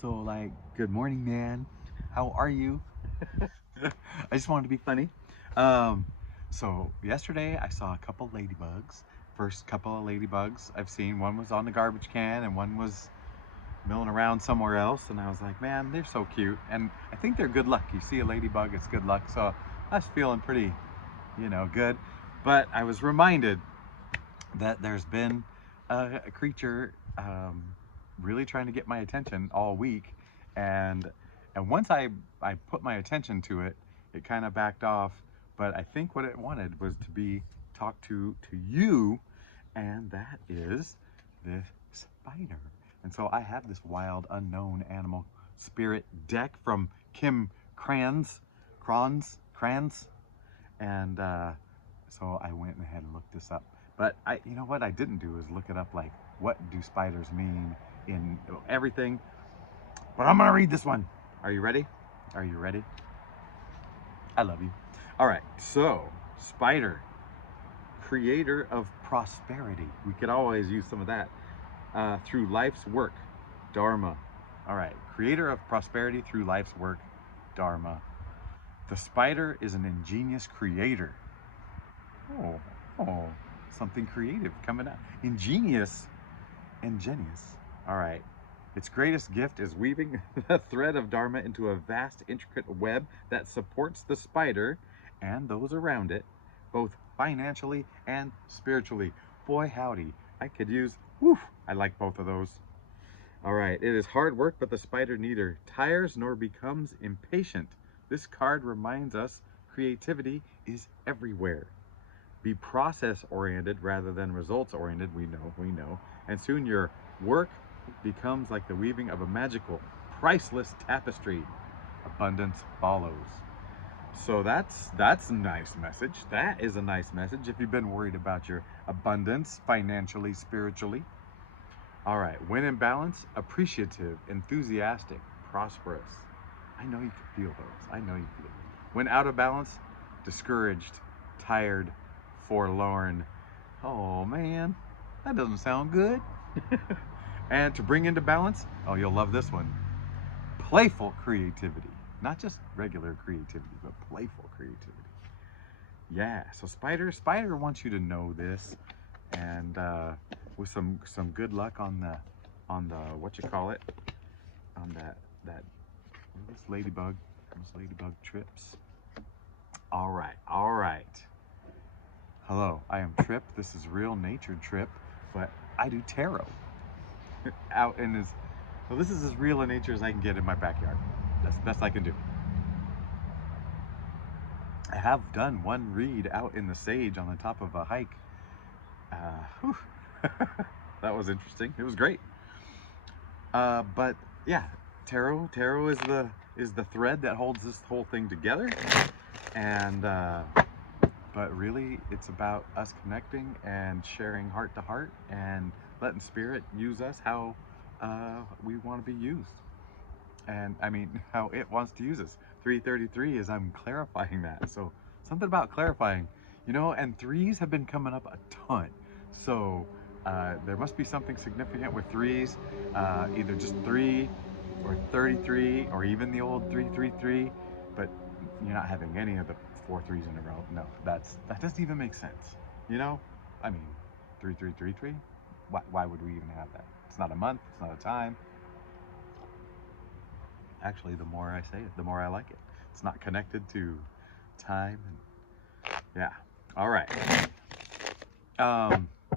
So like, good morning, man. How are you? I just wanted to be funny. Um, so yesterday I saw a couple ladybugs. First couple of ladybugs I've seen. One was on the garbage can and one was milling around somewhere else. And I was like, man, they're so cute. And I think they're good luck. You see a ladybug, it's good luck. So I was feeling pretty, good. But I was reminded that there's been a creature really trying to get my attention all week, and once I put my attention to it, it kind of backed off. But I think what it wanted was to be talked to you, and that is the spider. And so I have this wild unknown animal spirit deck from Kim Kranz, and so I went ahead and looked this up. But you know what I didn't do is look it up, like what do spiders mean in everything. But I'm gonna read this one. Are you ready? Are you ready? I love you. All right. So spider, creator of prosperity. We could always use some of that through life's work, dharma. All right. Creator of prosperity through life's work, dharma. The spider is an ingenious creator. Oh, oh, something creative coming out. Ingenious. All right. Its greatest gift is weaving the thread of Dharma into a vast, intricate web that supports the spider and those around it, both financially and spiritually. Boy, howdy. I could use, whew, I like both of those. All right. It is hard work, but the spider neither tires nor becomes impatient. This card reminds us creativity is everywhere. Be process-oriented rather than results-oriented, we know. And soon your work becomes like the weaving of a magical, priceless tapestry. Abundance follows. So that's a nice message. That is a nice message if you've been worried about your abundance financially, spiritually. All right, when in balance, appreciative, enthusiastic, prosperous. I know you can feel those. I know you feel them. When out of balance, discouraged, tired, forlorn. Oh man, that doesn't sound good. And to bring into balance, oh, you'll love this one. Playful creativity. Not just regular creativity, but playful creativity. Yeah, so Spider wants you to know this, and with some good luck on the what you call it, on that this ladybug trips. All right, all right. Hello, I am Trip. This is Real Nature Trip, but I do tarot out in this. Well, this is as real a nature as I can get in my backyard. That's the best I can do. I have done one read out in the sage on the top of a hike. Uh, that was interesting. It was great. But yeah, tarot is the thread that holds this whole thing together, and but really it's about us connecting and sharing heart to heart and letting spirit use us how we want to be used, and I mean how it wants to use us. 333 is I'm clarifying that, so something about clarifying, and threes have been coming up a ton, so there must be something significant with threes, either just 3 or 33 or even the old 333, but you're not having any of the 4 threes in a row. No, that doesn't even make sense. You know, I mean, 3333. Why would we even have that? It's not a month. It's not a time. Actually, the more I say it, the more I like it. It's not connected to time. And yeah. All right.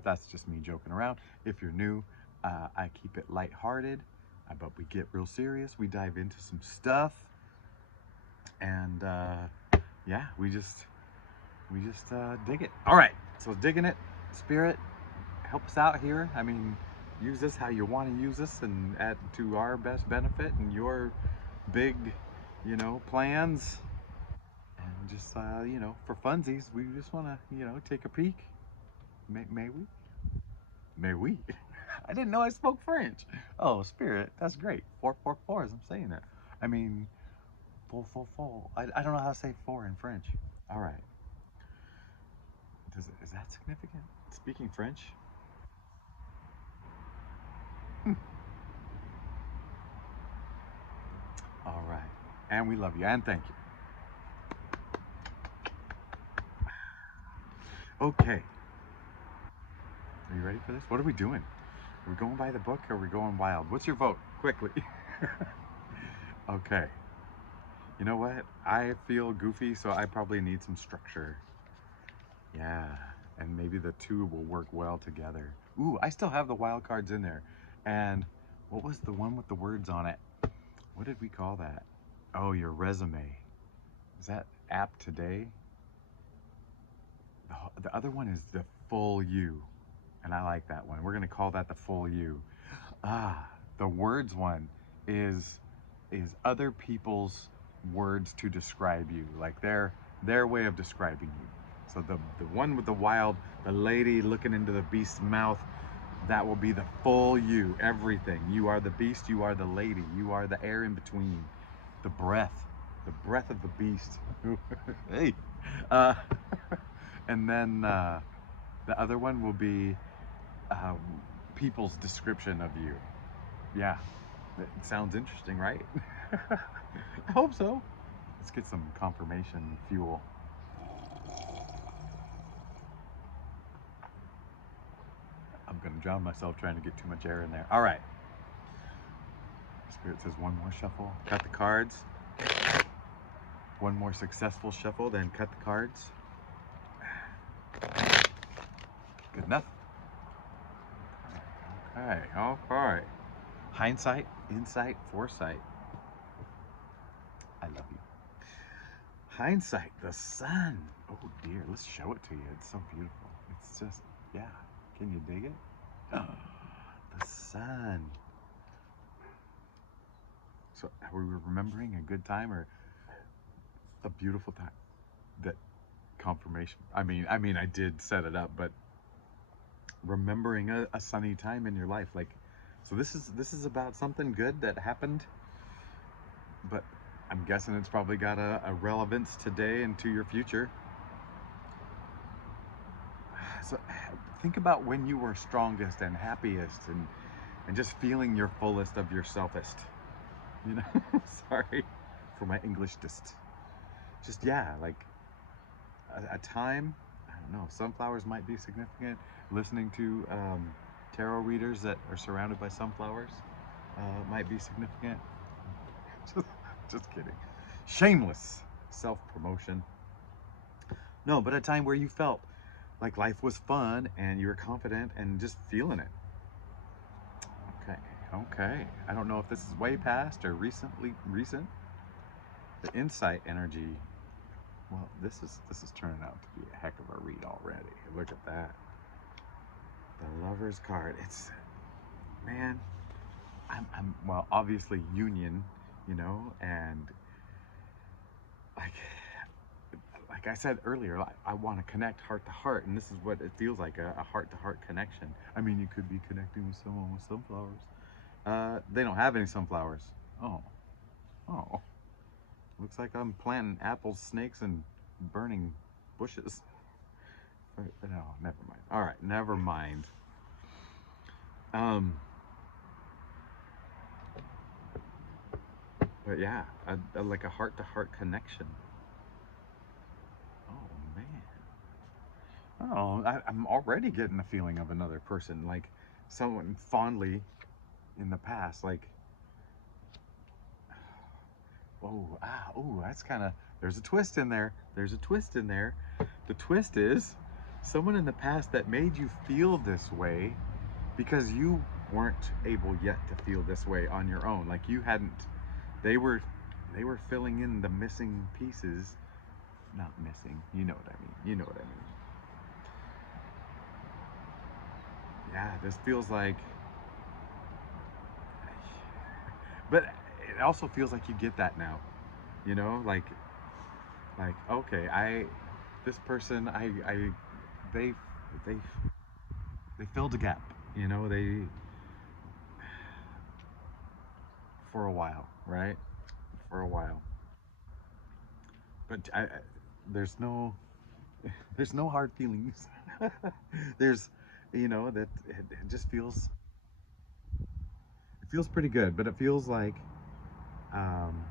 That's just me joking around. If you're new, I keep it lighthearted, but we get real serious. We dive into some stuff, and yeah, we just dig it. All right, so digging it, spirit, help us out here. I mean, use this how you want to use this, and add to our best benefit and your big, plans. And just for funsies, we just want to take a peek. May we? May we? I didn't know I spoke French. Oh, spirit, that's great. 444 as I'm saying it. I mean, full. I don't know how to say four in French. All right. Is that significant? Speaking French? And we love you and thank you. Okay. Are you ready for this? What are we doing? Are we going by the book or are we going wild? What's your vote? Quickly. Okay. You know what? I feel goofy, so I probably need some structure. Yeah. And maybe the two will work well together. Ooh, I still have the wild cards in there. And what was the one with the words on it? What did we call that? Oh, your resume. Is that app today? The other one is the full you. And I like that one. We're going to call that the full you. Ah, the words one is other people's words to describe you, like their way of describing you. So the one with the wild, the lady looking into the beast's mouth, that will be the full you, everything. You are the beast, you are the lady, you are the air in between, the breath of the beast. Hey. Uh, and then the other one will be um, people's description of you. Yeah, it sounds interesting, right? I hope so. Let's get some confirmation fuel. I'm gonna drown myself trying to get too much air in there. All right. Spirit says one more shuffle. Cut the cards. One more successful shuffle, then cut the cards. Good enough. Okay, all right. Hindsight, insight, foresight. I love you. Hindsight, the sun. Oh dear, let's show it to you. It's so beautiful. It's just, yeah. Can you dig it? Oh, the sun. So are we remembering a good time or a beautiful time? That confirmation. I mean, I did set it up, but remembering a sunny time in your life, like, so this is about something good that happened, but I'm guessing it's probably got a relevance today and to your future. So think about when you were strongest and happiest and just feeling your fullest of yourselfest. You know, sorry for my Englishness. Just, yeah, like a time, I don't know, sunflowers might be significant. Listening to tarot readers that are surrounded by sunflowers might be significant. just kidding. Shameless self-promotion. No, but a time where you felt like life was fun and you were confident and just feeling it. Okay. I don't know if this is way past or recent. The insight energy. Well, this is turning out to be a heck of a read already. Look at that. The Lover's card. It's, man, I'm well, obviously union, you know, and like I said earlier, I want to connect heart to heart, and this is what it feels like, a heart to heart connection. I mean, you could be connecting with someone with sunflowers. They don't have any sunflowers. Oh, looks like I'm planting apples, snakes, and burning bushes. No, never mind. All right, never mind. But yeah, like a heart-to-heart connection. Oh man. Oh, I'm already getting the feeling of another person, like someone fondly in the past, like, that's kind of, there's a twist in there. There's a twist in there. The twist is someone in the past that made you feel this way because you weren't able yet to feel this way on your own. Like you hadn't, they were filling in the missing pieces. Not missing, you know what I mean. You know what I mean. Yeah, this feels like, but it also feels like you get that now, you know, like okay, this person, they they they filled a gap, you know, they, for a while, right? For a while, but there's no there's no hard feelings. There's, you know, that it just feels, it feels pretty good, but it feels like, um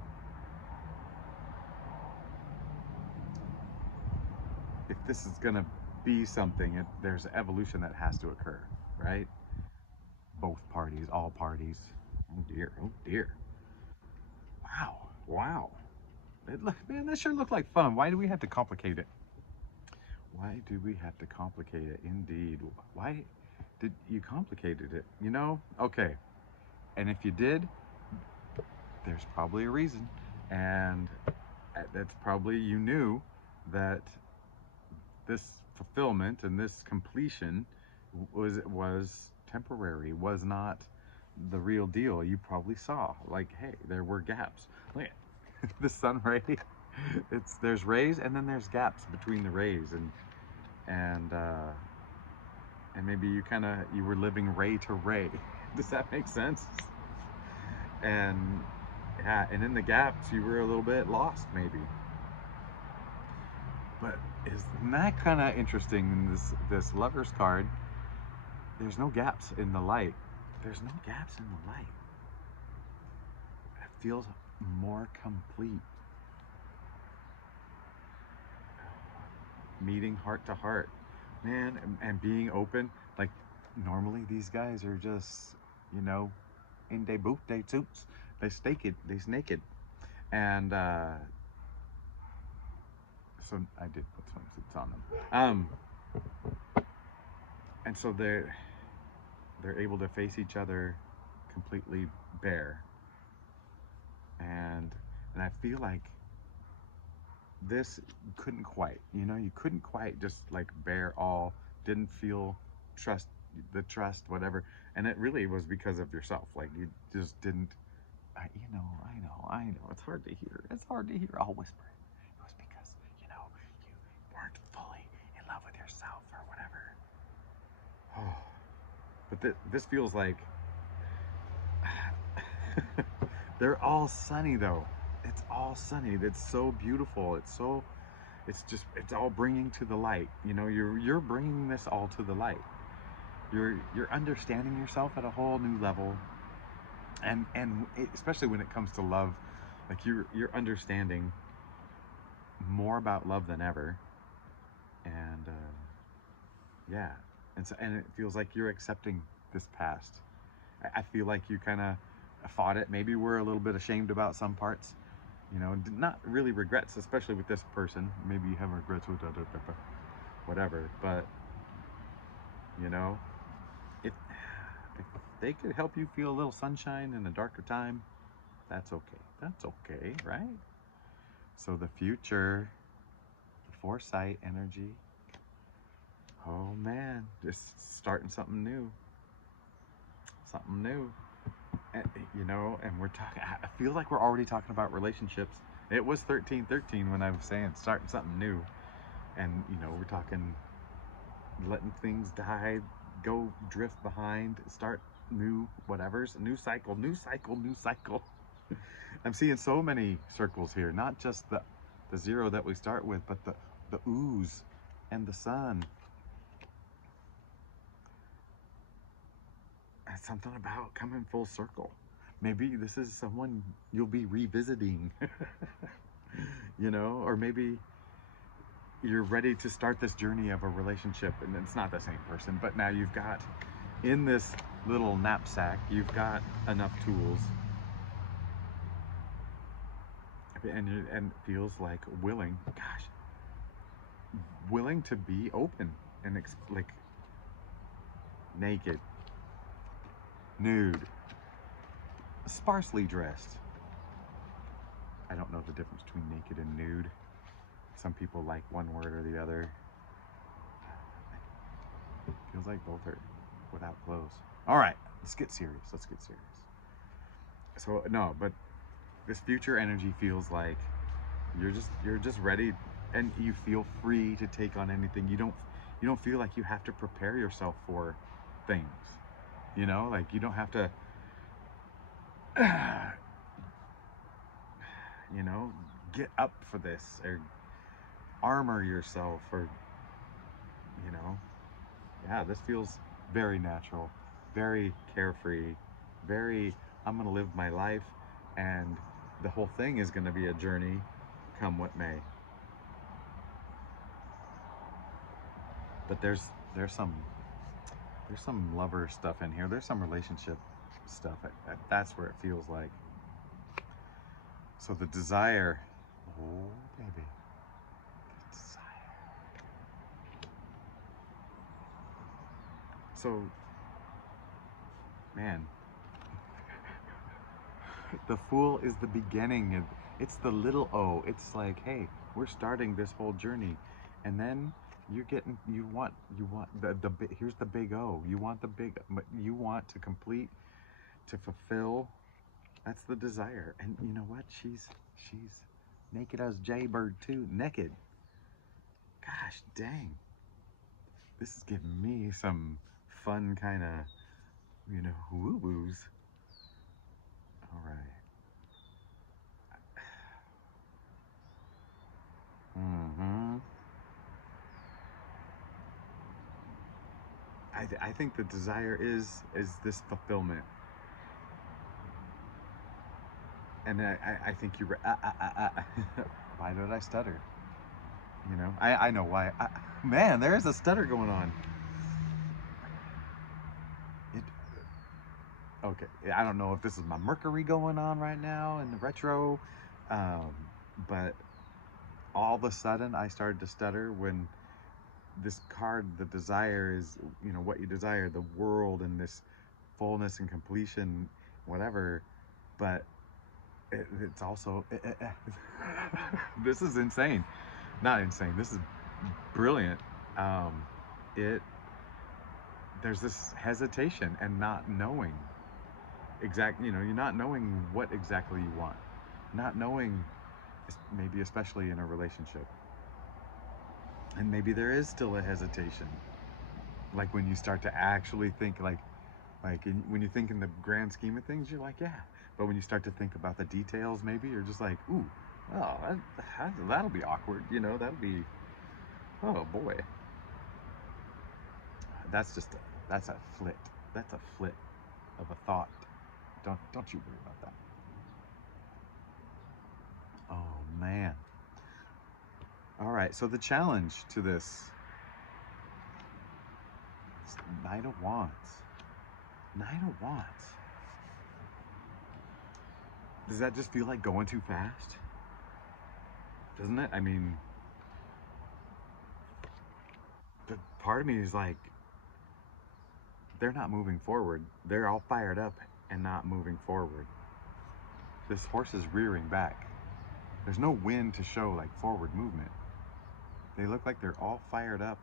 if this is gonna be something, there's evolution that has to occur, right? Both parties, all parties. Oh dear, oh dear. Wow, wow. Man, that sure looked like fun. Why do we have to complicate it? Why do we have to complicate it? Indeed. Why did you complicated it? You know? Okay. And if you did, there's probably a reason. And that's probably you knew that this fulfillment and this completion was temporary, was not the real deal. You probably saw, like, hey, there were gaps. Look at the sun ray. There's rays and then there's gaps between the rays, and maybe you were living ray to ray. Does that make sense? And yeah, and in the gaps you were a little bit lost maybe. But isn't that kind of interesting in this Lover's card? There's no gaps in the light. There's no gaps in the light. It feels more complete. Meeting heart to heart, man, and being open. Like normally these guys are just, you know, in they boot, they suits, they naked, and so I did put swimsuits on them. And so they're able to face each other completely bare, and I feel like this couldn't quite, you couldn't quite just like bare all, didn't feel the trust, whatever, and it really was because of yourself. Like you just didn't. I know. It's hard to hear. I'll whisper it. It was because you weren't fully in love with yourself or whatever. But this feels like they're all sunny though. It's all sunny. It's so beautiful. It's all bringing to the light. You're bringing this all to the light. You're understanding yourself at a whole new level, and especially when it comes to love, like you're understanding more about love than ever, and yeah, and it feels like you're accepting this past. I feel like you kind of fought it. Maybe we're a little bit ashamed about some parts, not really regrets, especially with this person. Maybe you have regrets with whatever, but if they could help you feel a little sunshine in a darker time, that's okay. That's okay, right? So the future, the foresight energy, oh man, just starting something new. Something new. And, and we're talking, I feel like we're already talking about relationships. It was 1313 when I was saying starting something new. And, we're talking letting things die, go drift behind, start new whatevers, new cycle. I'm seeing so many circles here, not just the zero that we start with, but the ooze and the sun. That's something about coming full circle. Maybe this is someone you'll be revisiting, or maybe you're ready to start this journey of a relationship, and it's not the same person, but now you've got, in this little knapsack, you've got enough tools, and it feels like willing to be open and like naked, nude, sparsely dressed. I don't know the difference between naked and nude. Some people like one word or the other. It feels like both are without clothes. All right, let's get serious. So no, but this future energy feels like you're just ready, and you feel free to take on anything. You don't feel like you have to prepare yourself for things. Like you don't have to get up for this or armor yourself, or yeah, this feels very natural, very carefree, very, I'm gonna live my life, and the whole thing is gonna be a journey, come what may. But there's some lover stuff in here. There's some relationship stuff. That's where it feels like. So the desire, oh baby, the desire. So, man, the Fool is the beginning. It's the little O. It's like, hey, we're starting this whole journey, and then you want here's the big O. You want the big, but you want to complete, to fulfill. That's the desire. And you know what? She's naked as Jaybird too. Naked. Gosh dang. This is giving me some fun kind of, woo-woos. All right. Mm-hmm. I think the desire is this fulfillment. And I think you're why did I stutter? I know why. Man, there's a stutter going on. It, okay, I don't know if this is my Mercury going on right now in the retro, but all of a sudden I started to stutter when this card, the desire is, what you desire, the world and this fullness and completion, whatever, but it's also, this is insane. Not insane, this is brilliant. There's this hesitation and not knowing you're not knowing what exactly you want, not knowing, maybe especially in a relationship. And maybe there is still a hesitation, like when you start to actually think, when you think in the grand scheme of things, you're like, yeah, but when you start to think about the details, maybe you're just like, ooh, oh, that'll be awkward, that'll be, oh boy. That's a flit. That's a flit of a thought. Don't you worry about that. Oh man. All right, so the challenge to this is Knight of Wands. Knight of Wands. Does that just feel like going too fast? Doesn't it? I mean, the part of me is like, they're not moving forward. They're all fired up and not moving forward. This horse is rearing back. There's no wind to show like forward movement. They look like they're all fired up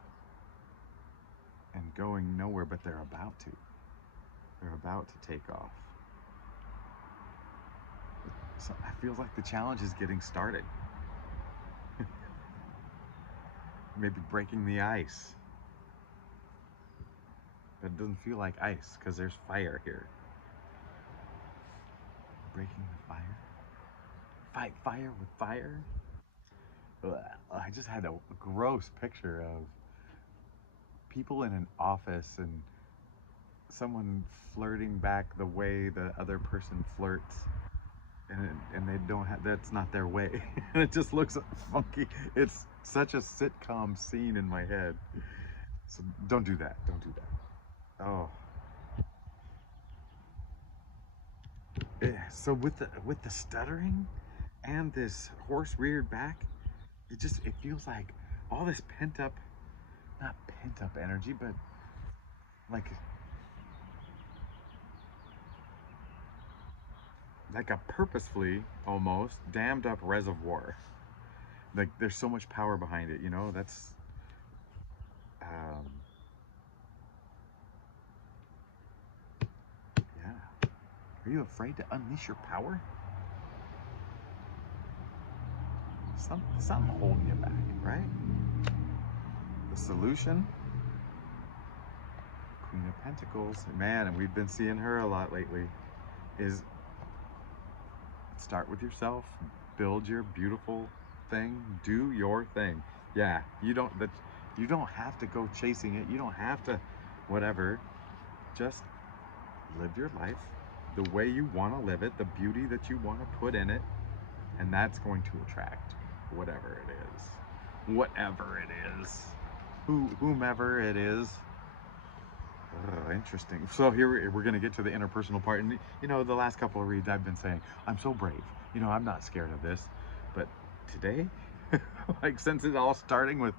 and going nowhere, but they're about to. They're about to take off. So I feel like the challenge is getting started. Maybe breaking the ice. But it doesn't feel like ice because there's fire here. Breaking the fire? Fight fire with fire? Ugh. I just had a gross picture of people in an office and someone flirting back the way the other person flirts, and they don't have, that's not their way. And it just looks funky. It's such a sitcom scene in my head. So don't do that. Don't do that. Oh. So with the stuttering and this horse reared back, it feels like all this pent up, not pent up energy, but like a purposefully almost dammed up reservoir. Like there's so much power behind it, that's um yeah. Are you afraid to unleash your power? Something holding you back, right? The solution, Queen of Pentacles, man, and we've been seeing her a lot lately, is start with yourself, build your beautiful thing, do your thing. Yeah, you don't have to go chasing it. You don't have to whatever. Just live your life the way you want to live it, the beauty that you want to put in it, and that's going to attract whatever it is. Whatever it is. whomever it is. Interesting. So here we're gonna get to the interpersonal part, and the last couple of reads I've been saying I'm so brave. I'm not scared of this, but today, like since it's all starting with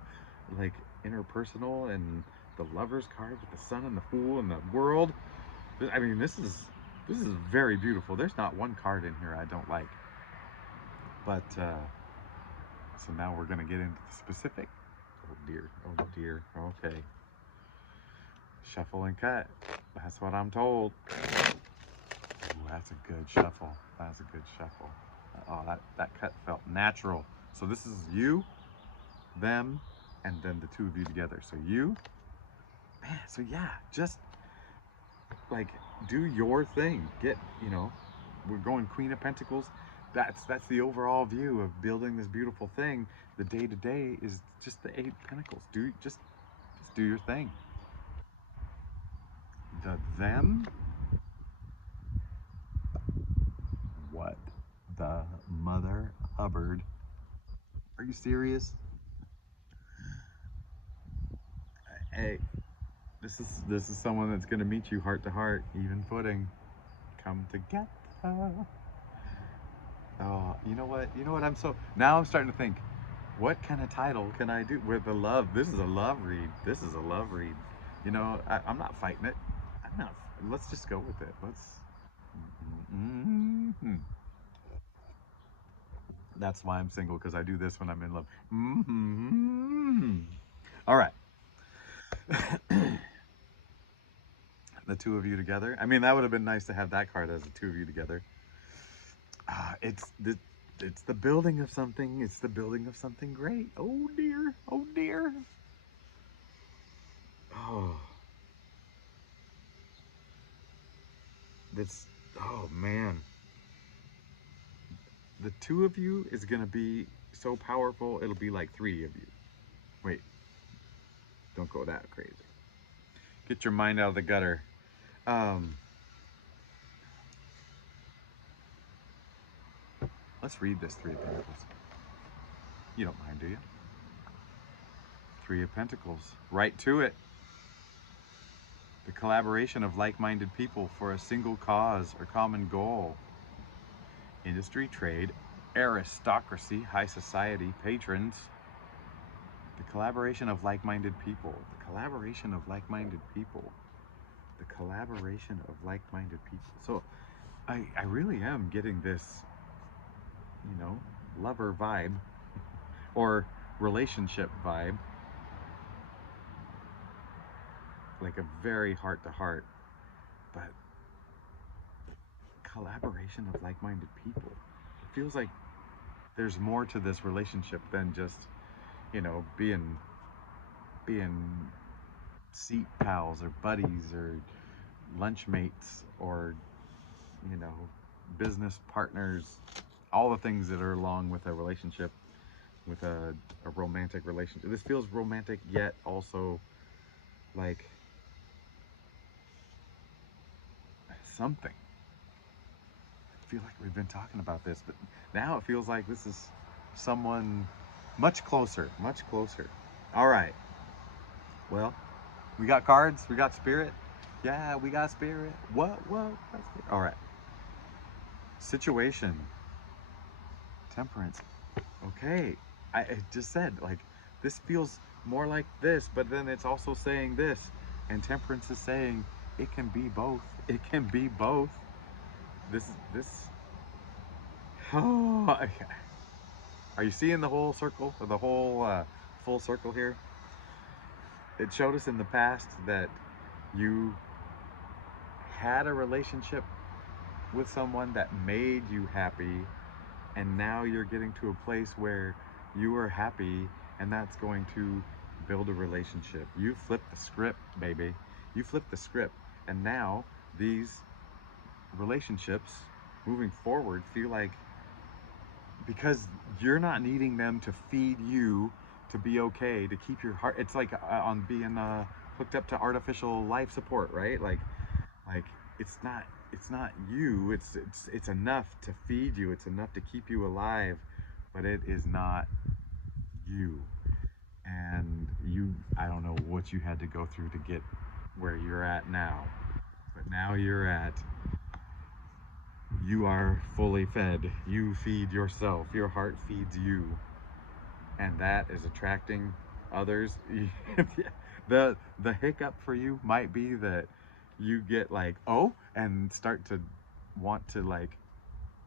like interpersonal and the lovers card with the sun and the fool and the world. I mean, this is very beautiful. There's not one card in here I don't like, but so now we're gonna get into the specific. Oh dear. Oh dear. Okay. Shuffle and cut. That's what I'm told. Ooh, that's a good shuffle. That's a good shuffle. Oh, that cut felt natural. So this is you, them, and then the two of you together. So you, man, so yeah, just like do your thing. We're going Queen of Pentacles. That's the overall view of building this beautiful thing. The day to day is just the 8 of Pentacles. Just do your thing. The them. What the mother Hubbard? Are you serious? Hey, this is someone that's gonna meet you heart to heart, even footing. Come together. Oh, you know what? Now I'm starting to think, what kind of title can I do with the love? This is a love read. This is a love read. I'm not fighting it. I'm not. Let's just go with it. Let's. Mm-hmm. That's why I'm single, because I do this when I'm in love. Mm-hmm. All right. The two of you together. I mean, that would have been nice to have that card as the two of you together. It's the building of something. It's the building of something great. Oh dear. Oh dear. Oh, that's. Oh man. The two of you is gonna be so powerful. It'll be like 3 of you. Wait. Don't go that crazy. Get your mind out of the gutter. Um. Let's read this Three of Pentacles. You don't mind, do you? Three of Pentacles. Right to it. The collaboration of like-minded people for a single cause or common goal. Industry, trade, aristocracy, high society, patrons. The collaboration of like-minded people. The collaboration of like-minded people. The collaboration of like-minded people. So I really am getting this, lover vibe or relationship vibe. Like a very heart-to-heart, but collaboration of like-minded people. It feels like there's more to this relationship than just, being seat pals or buddies or lunch mates or, you know, business partners, all the things that are along with a relationship, with a romantic relationship. This feels romantic, yet also like something. I feel like we've been talking about this, but now it feels like this is someone much closer, much closer. All right. Well, we got cards, we got spirit. Yeah, we got spirit. What? All right. Situation. Temperance. Okay. I just said, like, this feels more like this, but then it's also saying this. And temperance is saying it can be both. It can be both. This. Oh, are you seeing the whole circle, or the whole full circle here? It showed us in the past that you had a relationship with someone that made you happy, and now you're getting to a place where you are happy, and that's going to build a relationship. You flip the script, baby. You flip the script, and now these relationships moving forward feel like, because you're not needing them to feed you to be okay, to keep your heart. It's like on being hooked up to artificial life support, right? Like it's not you. It's enough to feed you. It's enough to keep you alive, but it is not you. and I don't know what you had to go through to get where you're at now, but now you are fully fed. You feed yourself. Your heart feeds you, and that is attracting others. The hiccup for you might be that you get like, oh, and start to want to like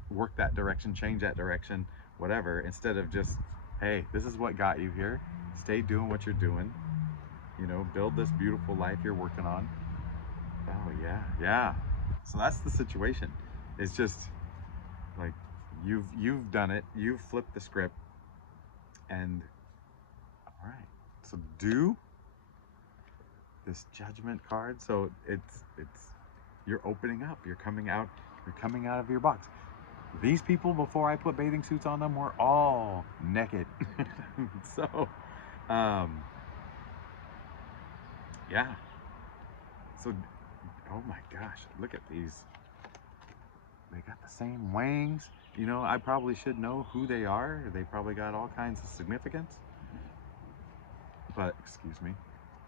work that direction, change that direction, whatever, instead of just, hey, this is what got you here. Stay doing what you're doing. You know, build this beautiful life you're working on. Oh yeah, yeah. So that's the situation. It's just like you've done it. You've flipped the script, and all right. So do this judgment card. So it's you're opening up. You're coming out. You're coming out of your box. These people, before I put bathing suits on them, were all naked. So, yeah. So, oh my gosh, look at these. They got the same wings. You know, I probably should know who they are. They probably got all kinds of significance. But, excuse me.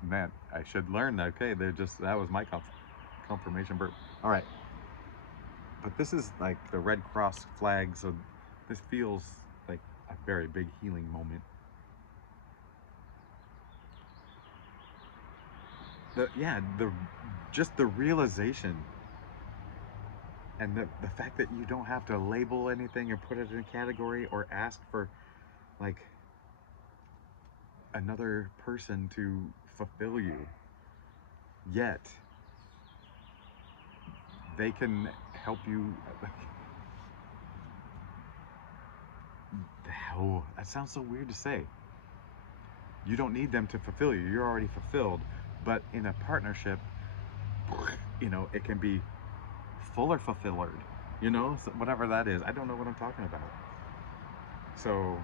Man, I should learn that. Okay, that was my confirmation burp. All right. But this is like the Red Cross flag, so this feels like a very big healing moment. Just the realization and the fact that you don't have to label anything or put it in a category or ask for like another person to fulfill you, yet they can help you. Oh, that sounds so weird to say. You don't need them to fulfill you. You're already fulfilled. But in a partnership, you know, it can be fuller fulfilled, you know, so whatever that is. I don't know what I'm talking about. So,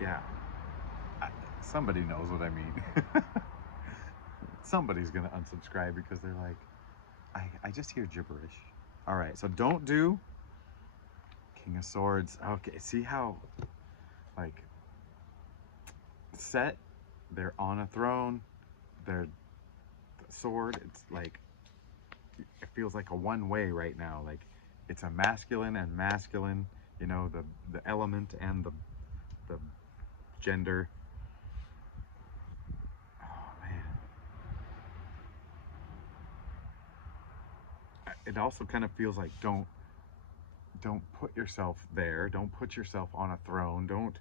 yeah, somebody knows what I mean. Somebody's gonna unsubscribe because they're like, I just hear gibberish. All right, so don't do King of Swords. Okay, see how, like, set, they're on a throne, they're the sword, it's like, it feels like a one-way right now. Like, it's a masculine and masculine, you know, the element and the gender. Oh man. It also kind of feels like don't put yourself there. Don't put yourself on a throne. Don't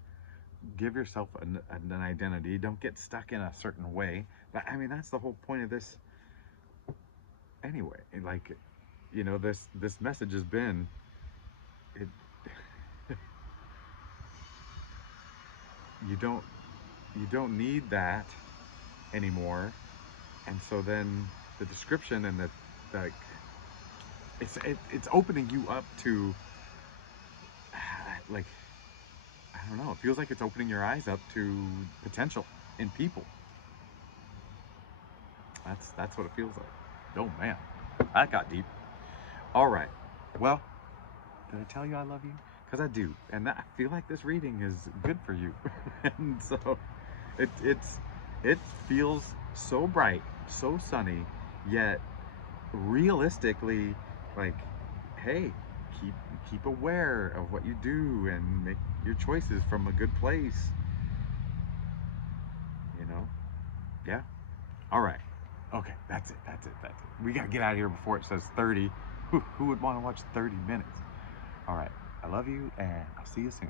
give yourself an identity. Don't get stuck in a certain way. But I mean, that's the whole point of this anyway. Like, you know, this message has been it. you don't you don't need that anymore. And so then the description and the it's opening you up to like, I don't know, it feels like it's opening your eyes up to potential in people. That's what it feels like. Oh man, that got deep. All right, well, did I tell you I love you? Because I do, and I feel like this reading is good for you. And so it feels so bright, so sunny, yet realistically, like, hey, keep aware of what you do and make your choices from a good place. You know? Yeah. All right. Okay, that's it. We gotta get out of here before it says 30. Who would want to watch 30 minutes? All right. I love you, and I'll see you soon.